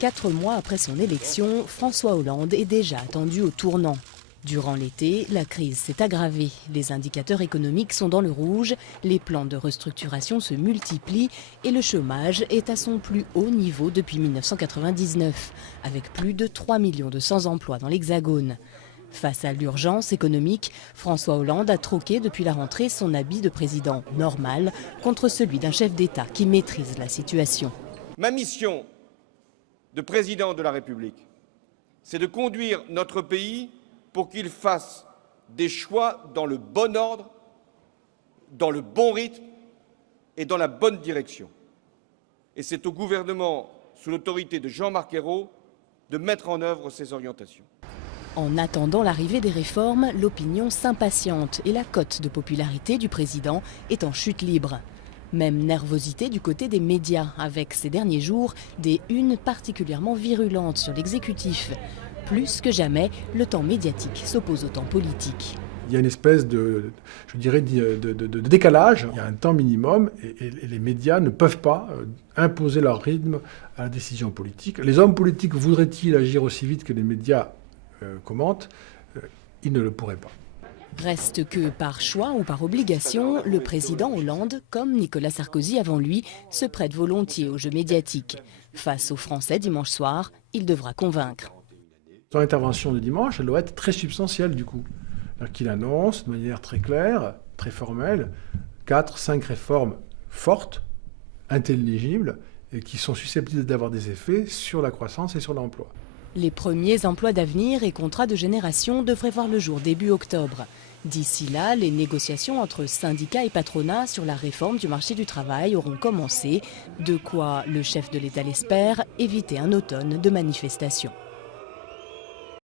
4 mois après son élection, François Hollande est déjà attendu au tournant. Durant l'été, la crise s'est aggravée. Les indicateurs économiques sont dans le rouge, les plans de restructuration se multiplient et le chômage est à son plus haut niveau depuis 1999, avec plus de 3 millions de sans-emploi dans l'Hexagone. Face à l'urgence économique, François Hollande a troqué depuis la rentrée son habit de président normal contre celui d'un chef d'État qui maîtrise la situation. Ma mission de président de la République, c'est de conduire notre pays pour qu'il fasse des choix dans le bon ordre, dans le bon rythme et dans la bonne direction. Et c'est au gouvernement, sous l'autorité de Jean-Marc Ayrault, de mettre en œuvre ces orientations. En attendant l'arrivée des réformes, l'opinion s'impatiente et la cote de popularité du président est en chute libre. Même nervosité du côté des médias, avec ces derniers jours des unes particulièrement virulentes sur l'exécutif. Plus que jamais, le temps médiatique s'oppose au temps politique. Il y a une espèce de décalage, il y a un temps minimum et les médias ne peuvent pas imposer leur rythme à la décision politique. Les hommes politiques voudraient-ils agir aussi vite que les médias commentent? Ils ne le pourraient pas. Reste que par choix ou par obligation, le président Hollande, comme Nicolas Sarkozy avant lui, se prête volontiers au jeu médiatique. Face aux Français dimanche soir, il devra convaincre. Son intervention de dimanche, elle doit être très substantielle du coup. Qu'il annonce de manière très claire, très formelle, 4-5 réformes fortes, intelligibles et qui sont susceptibles d'avoir des effets sur la croissance et sur l'emploi. Les premiers emplois d'avenir et contrats de génération devraient voir le jour début octobre. D'ici là, les négociations entre syndicats et patronat sur la réforme du marché du travail auront commencé. De quoi le chef de l'État l'espère éviter un automne de manifestations.